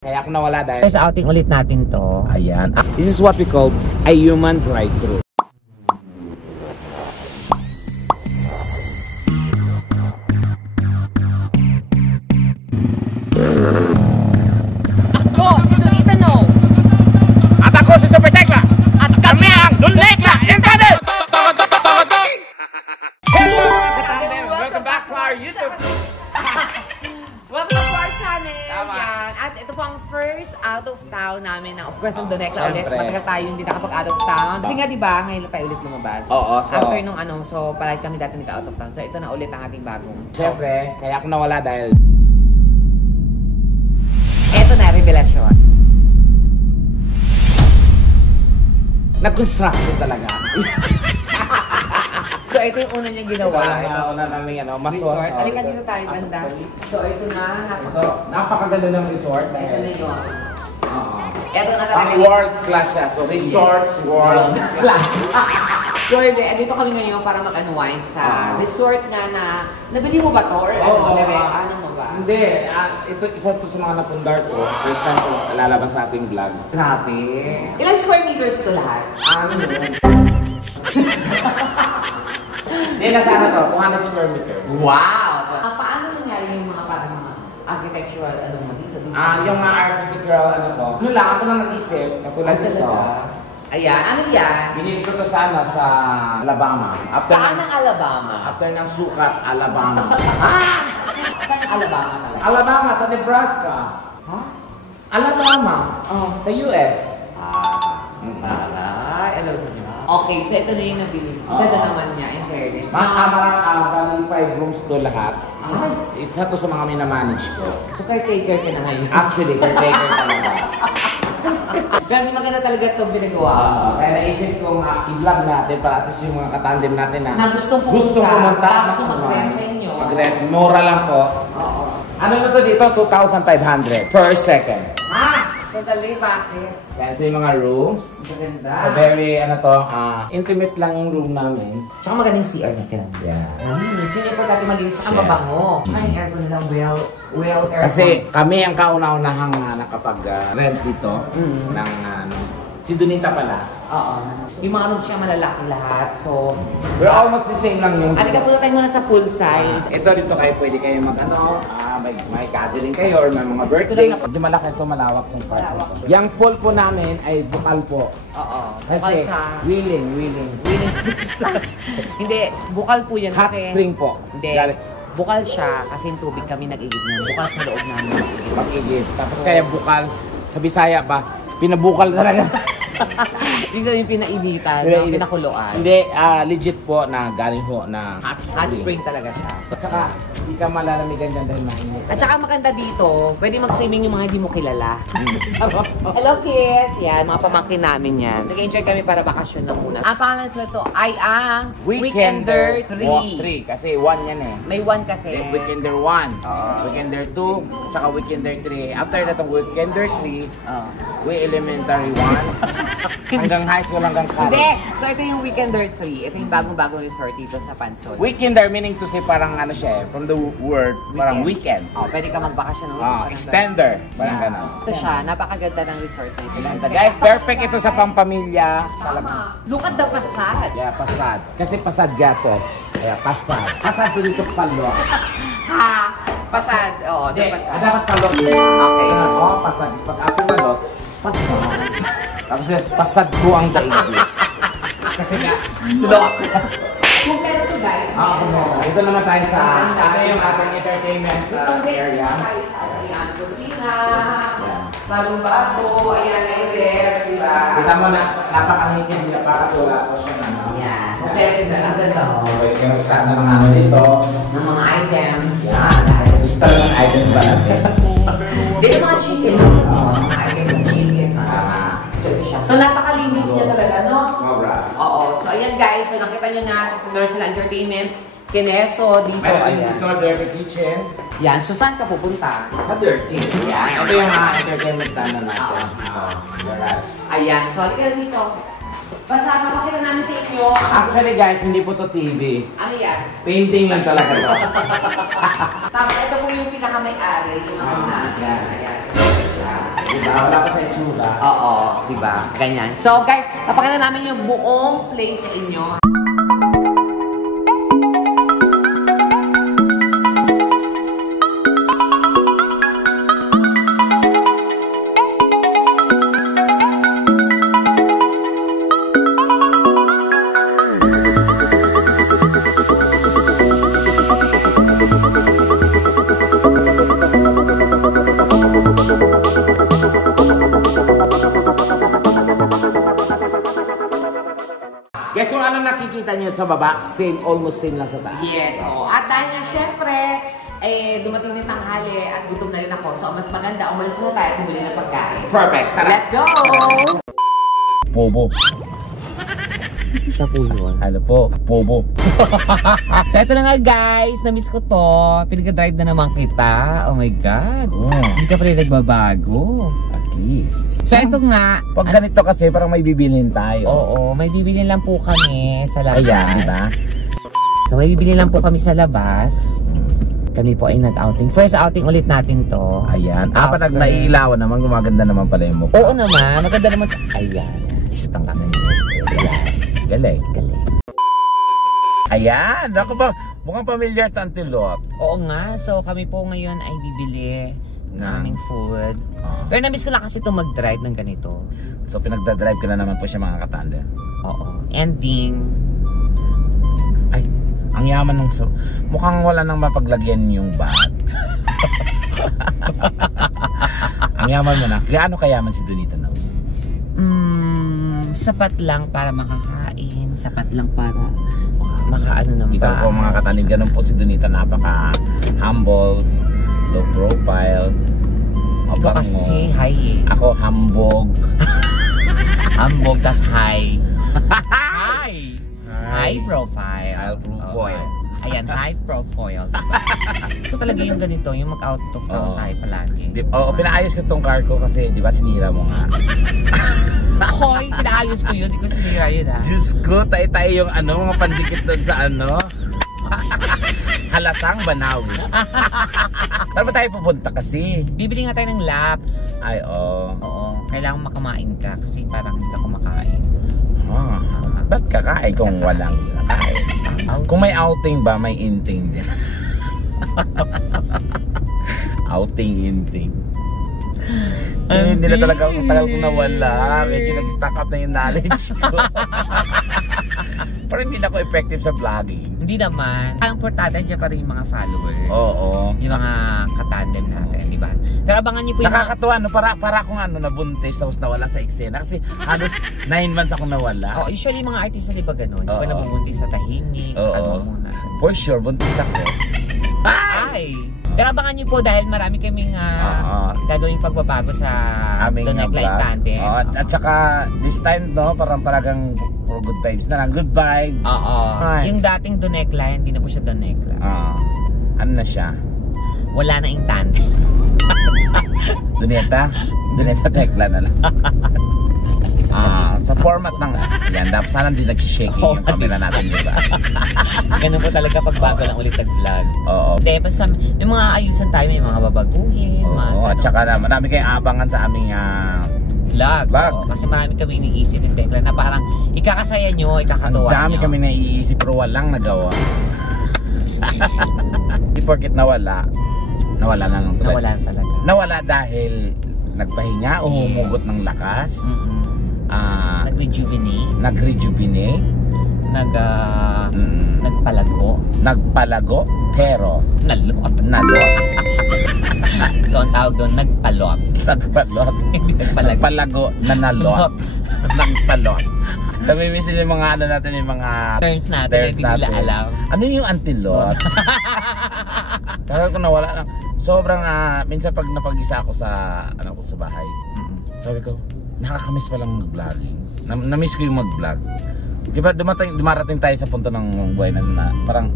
Kaya ako nawala dahil Sa outing ulit natin to. ayan. This is what we call a human drive-thru. Ako, si Donita Knows. At ako si Super Tekla. At kami ang Donita Incarnate! Hello! Welcome back to our YouTube. Welcome to our channel. Tama. Yan. At ito po ang first out of town namin na of course ng Donekla ulit. Siyempre. Matagal tayo hindi nakapag out of town. Kasi nga diba, ngayon lang tayo ulit lumabas. Oo, so- After nung so palagi kami dati nagka out of town. So ito na ulit ang ating bagong. Siyempre, kaya ako nawala dahil Ito na, revelasyon. nag-construction talaga. So ito yung una niyang ginawa. Una namin Resort. Halika dito tayo, banda. So ito na, Ito, napakaganda ng resort. ito na Dahil, yun. Oo. Ito na Ang talaga. world class siya. So, resorts world class. So, dito kami ngayon para mag-unwind sa resort nga na, nabili mo ba to? Or ano, ano mo ba? Hindi. Ito, isa to sa mga napundar ko. First time ko lalabas sa ating vlog. Grabe. Ilang square meters to lahat? Ano yun? Hindi, nasa ano to? 200 square meter. Wow! Paano nangyari yung mga parang mga architectural ano mo dito? Yung mga architectural ano to. Ano lang, ako lang nag-isip. Katulad Ay, nito. talaga? Ayan, ano yan? Binili ko to sa Alabama. Saan ang Alabama? After ng sukat, Alabama. Saan ang Alabama talaga? Alabama, sa Nebraska. Ha? Alabama. Sa US. Ay, alam mo niyo. Okay, so ito na yung nabili. Ganda naman niya, in fairness. Bali 5 rooms to lahat. Ay! Isa to sa mga minamanage ko. So caretaker ka na ngayon. Actually, caretaker talaga. Grabe maganda talaga itong binagawa. Kaya naisip kong i-vlog natin para at least yung mga katandem natin Na gustong pumunta, gusto mag-rent sa inyo. Mag-rent. Mura lang po. Oo. Ano na to dito? 2,500 per second. Sandali, bakit? Kaya ito yung mga rooms. Maganda. So very, intimate lang yung room namin. Tsaka magandang CR na kailan. Yeah. Sino po dati malinis, tsaka Yes. mabango. Tsaka yung aircon nila, well aircon. Kasi kami ang kauna-unahang nakapag-rent dito ng si Donita pala. Oo. Yung mga rooms siya malalaki lahat. So, We're almost the same lang yung... halika po tayo muna sa poolside. Ito dito kayo pwede kayo may gathering kayo or may mga birthday. Medyo malaki ito, malawak yung part. Yung pool po namin ay bukal po. Oo. Bukal Kasi sa... willing. Hindi, bukal po yan Hot kasi... spring po. Hindi. Bukal siya kasi yung tubig kami nag-igib niyan. Bukal sa loob namin. Pag-igib. Tapos kaya bukal, sa Bisaya pa, pinabukal talaga. Ibig sabihin pinainitan, pinakuloan. Hindi, legit po na galing po na Hot spring talaga siya. So, tsaka, hindi ka malalamigan dyan dahil mainit. At saka maganda dito, pwede mag-swimming yung mga hindi mo kilala. Hello kids! Yan, mga pamangkin namin yan. Nag-enjoy kami para bakasyon lang muna. Ang pangalan sila to ay ang Weekender 3. Walk 3, kasi 1 yan eh. May 1 kasi. Weekender 1, Weekender 2, at saka Weekender 3. After na itong Weekender 3, we elementary 1, hanggang high school, hanggang college. Hindi! So ito yung Weekender 3. Ito yung bagong-bagong resort dito sa Pansol. Weekender meaning to say parang ano siya eh, from the word, parang weekend. Pwede ka magbakasyon ng Extender, parang gano'n. Ito siya, napakaganda ng resort na ito. Guys, perfect ito sa pampamilya. Look at the facade! Yeah, pasad. Kasi pasad gato. Kaya pasad. Pasad to dito palo. Ha! Pasad! Oo, the Hindi, facade. dapat palot. Okay. Pasad. Pag ako palot, pasad. Tapos pasad ko ang daigdig. Kasi nga, lot. Kumpleto to guys. Ito naman tayo sa, ito yung ating entertainment area. Tayo sa ayan, kusina. Bagong-bago. Ayan, ayan, diba? Kita mo na, napakangigin niya para wala ko siya na. Ayan. Kumpleto na ang ganda. Okay, yung start na mga ano dito. Ng mga items. Yan. Start ng items ba natin? Dito mga chicken. Mga items ng chicken. So napakalinis niya talaga, no? Sobra. Oo. So ayan guys, so nakita nyo na sa Dorsal Entertainment, Kineso, dito. Meron Ayan. dito, dirty kitchen. Yan. So saan ka pupunta? Dirty. Yan. Ito yung mga entertainment na natin. Garage. Ayan. So halika dito. Basta mapakita namin sa inyo. Actually guys, hindi po to TV. Ano yan? Painting lang talaga to. Tapos ito po yung pinakamay-ari. Yung mga na. Ayan. Ayan. Diba? Wala pa sa itsura. Oo, diba? Ganyan. So guys, napakita namin yung buong place sa inyo. Guys, kung anong nakikita niyo sa baba, almost same lang sa taas. Yes, oo. At dahil nga syempre, dumating din tanghali at gutom na rin ako. So, mas maganda, umalis muna tayo at bumili ng pagkain. Perfect, tara! Let's go! Bobo. Siya po yun. Ano po? Bobo. So, ito na nga guys. Na-miss ko to. Pinag-drive na naman kita. Oh my God. Hindi ka pa rin nagbabago. At least. So, ito nga. Pag ganito kasi, parang may bibilin tayo. Oo, may bibili lang po kami sa labas. Ayan, di ba? So, may bibili lang po kami sa labas. Kami po ay nag-outing. First outing ulit natin to. Ayan. Pag naiilawan naman, gumaganda naman pala yung mukha. Oo naman. Maganda naman. Ayan. Shoot ang kanan niya. Galing. Galing. Ayan. Ako ba? Mukhang familiar to Antilot. Oo nga. So, kami po ngayon ay bibili ng aming food. Pero na-miss ko lang kasi itong mag-drive ng ganito. So, pinagdadrive ko na naman po siya mga katanda. Oo. Ending. Ay, ang yaman ng... Mukhang wala nang mapaglagyan yung bag. Ang yaman mo na. Gaano kayaman si Donita Nose? Sapat lang para makakain. Sapat lang para makaano ng Kita bag. po mga katanid, ganun po si Donita. Napaka-humble, low profile. Ikaw kasi high eh. Ako hambog. Hambog tas high. High! High profile. High profile. Ayan, high profile. Ito talaga yung ganito, yung mag-out of town tayo palagi. Pinaayos ko tong car ko kasi, di ba, sinira mo nga. Hoy, pinaayos ko yun, di ko sinira yun ha. Diyos ko, tayo yung mga pandikit doon sa halatang Banawi. Saan ba tayo pupunta kasi? Bibili nga tayo ng laps. Ay, Oo, kailangan makamain ka kasi parang hindi ka kumakain. Ba't kakain kung walang kakain? Kung may outing ba, may inting din. Outing, inting. Hindi na talaga ako tagal kong nawala. Medyo nag-stack up na yung knowledge ko. Parang hindi na ako effective sa vlogging. Hindi naman. Ang importante dyan pa rin yung mga followers. Oo. Yung mga katandem natin, di ba? Pero abangan niyo po yung nakakatuwa, no? Para akong nabuntis tapos nawala sa eksena. Kasi halos 9 months akong nawala. Usually mga artista, di ba ganun? Di ba nabubuntis sa tahimik? Ano muna? For sure, buntis ako. Ay! Pero abangan niyo po dahil marami kaming gagawing pagbabago sa aming Neckline Tandem. At saka this time parang talagang puro good vibes na lang. Good vibes. Yung dating Neckline, hindi na po siya Neckline. Ano na siya? Wala na yung tandem. Donita Neckline na lang. Sa format ng yan, dapat sana hindi nagsishaking yung camera natin, di ba? Ganun po talaga pag bago lang ulit nag-vlog. Oo. Hindi, basta may mga ayusan tayo, may mga babaguhin. At saka marami kayong abangan sa aming vlog. Kasi marami kami iniisip ng Tekla na parang ikakasaya nyo, ikakatuwa nyo. Ang dami kami naiisip pero walang nagawa. Di porket nawala na ng tulad. Nawala talaga. Nawala dahil nagpahinga o humugot ng lakas. Nag-rejuvenate. Nagpalago. Pero nalot. So ang tawag doon, nagpalot. Nagpalago na nalot. Nagpalot. Namimisin yung mga natin, yung mga terms natin, hindi nila alam. Ano yung antilot? Kaya kung nawala lang. Sobrang minsan pag napag-isa ako sa sa bahay. Sabi ko, nakakamiss pa lang mag-vlogging. Na-miss ko yung mag-vlog. Diba dumarating tayo sa punto ng buhay na parang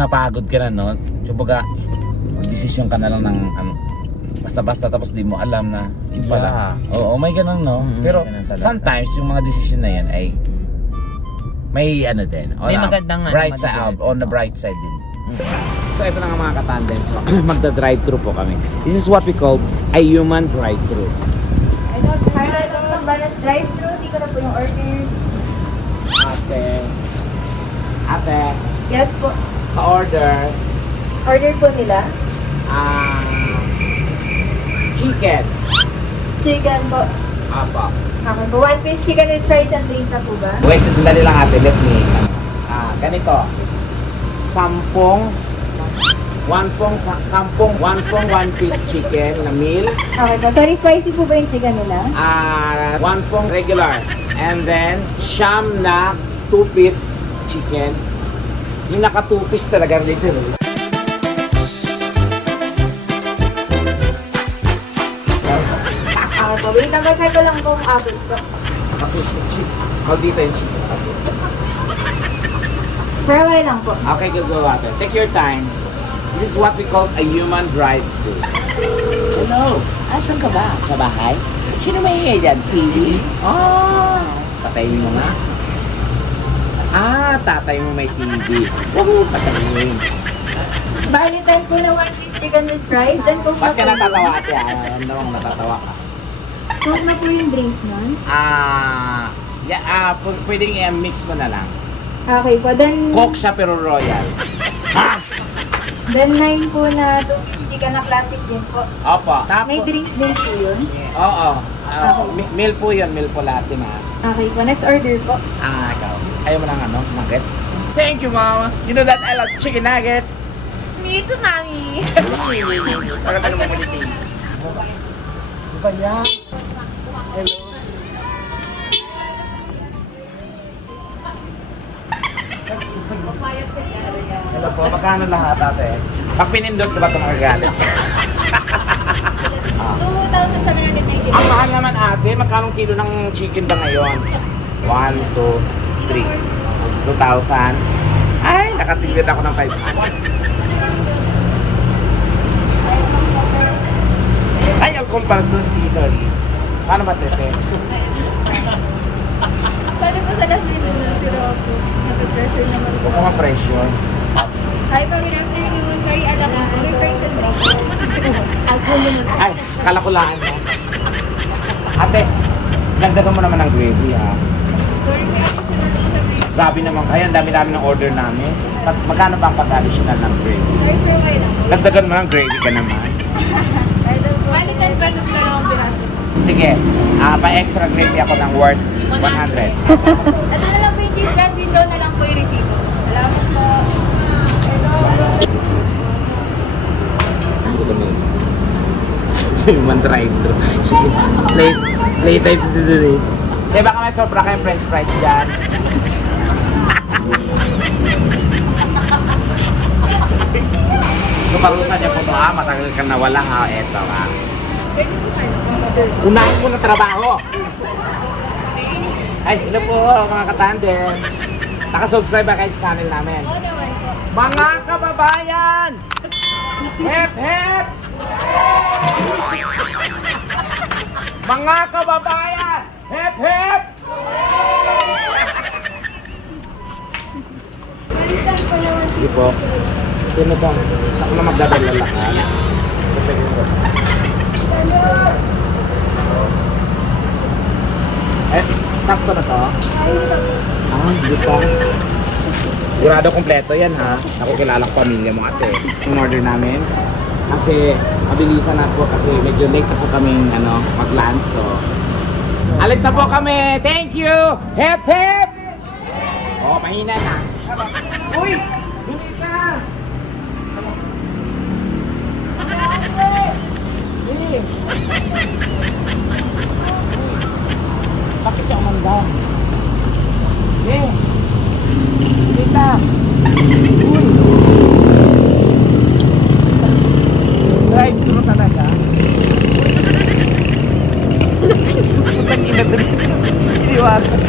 napagod ka na, no? Kumbaga, mag-desisyon ka na lang ng basta-basta tapos di mo alam na yun pala. Oo, may ganun, no? Pero sometimes yung mga desisyon na yan ay may din. May magandang bright side, on the bright side din. So ito na nga mga katandem. So magda-drive thru po kami. This is what we call a human drive-thru. Ano, kaya ng balance drive-thru, di ko na po yung order. Ate, Yes po. pa-order, Order po nila. chicken. Chicken po. Apa. Okay po. 1 piece chicken with fries and drinks na po ba? Wait, sandali lang ate, let me. Ganito. Sampung 1 piece chicken na meal. Okay po. Sorry, spicy po ba yung chicken nila? 1 pong regular. And then, siyam na 2 piece chicken. Yung naka 2 piece talaga literal. Okay po. Wait, nag-check ko lang kung apple po. How dito yung chicken? Pero okay lang po. Okay, go ate. Take your time. This is what we call a human drive-thru. Hello. Asan ka ba? Sa bahay? Sino may ingay dyan? TV? Oh, patayin mo nga. Tatay mo may TV. Huwag mo patayin. Bali time po na 1 piece chicken with fries. Then kung Ba't ka natatawa ate? Ano namang natatawa ka? Coke na po yung drinks nun. Pwedeng i-mix mo na lang. Okay po. Then, Coke siya pero royal. then 9 po na 2 piece chicken na classic din po. Opo. Tapos, May drinks din po yun. Oo. Meal po yun. Meal po lahat yun ha. Okay po. Next order po. Ikaw. Ayaw mo ng nuggets? Thank you, Mama. You know that I love chicken nuggets. Me too, Mami. Pagkatalo mo ulit eh. Ano ba yan? Hello. Hello po, magkano lahat ate? Pag pinindot ka ba ito magagalit? 2,790. Ang mahal naman ate, magkano kilo ng chicken ba ngayon? 1, 2, 3. 2,000. Ay, nakatigil ako ng 500. Ay, alcohol pala doon. Sorry. Paano ba, Tepe? Pwede po sa last window na pero ako. Nag-pressure naman po. Huwag ka ma-pressure. Hi po, good afternoon. Sorry, alam mo. May price and drinks. Alcohol naman. Ay, kalakulaan mo. Ate, dagdagan mo naman ng gravy, ha? Sorry, may additional po sa brief. Grabe naman kayo. Ang dami-dami ng order namin. Magkano ba ang pag-additional ng gravy? Sorry, pero okay lang po. Dagdagan mo ng gravy ka naman. Bali 10 pesos na lang ang piraso. Sige, pa-extra gravy ako ng worth 100. Ito na lang po yung cheese last window na lang po yung resibo. Salamat po. Ito. Human drive-thru. Late time to do it. Kaya baka may sobra kayong french fries dyan. So parusa niya po ito matagal ka na wala ha. Eto ha. Unahin mo na trabaho. Ay, hello po mga katandem. Naka-subscribe ba kayo sa channel namin? Oo naman po. Mga kababayan! Hep hep! Mga kababayan! Hep hep! Hindi po. Ito na ba? Ako na magdadala lang. Sakto na to? Hindi pa. Sigurado kompleto yan ha. Ako kilala ko pamilya mo ate. Yung order namin. Kasi mabilisan na po kasi medyo late na po kaming mag-lunch. So, alis na po kami. Thank you! Hep hep! Oh, mahina na. Uy! Hindi ka! Bakit siya umanda? Kita! Uy! Drive-thru talaga? Putang ina doon. Iniwasan.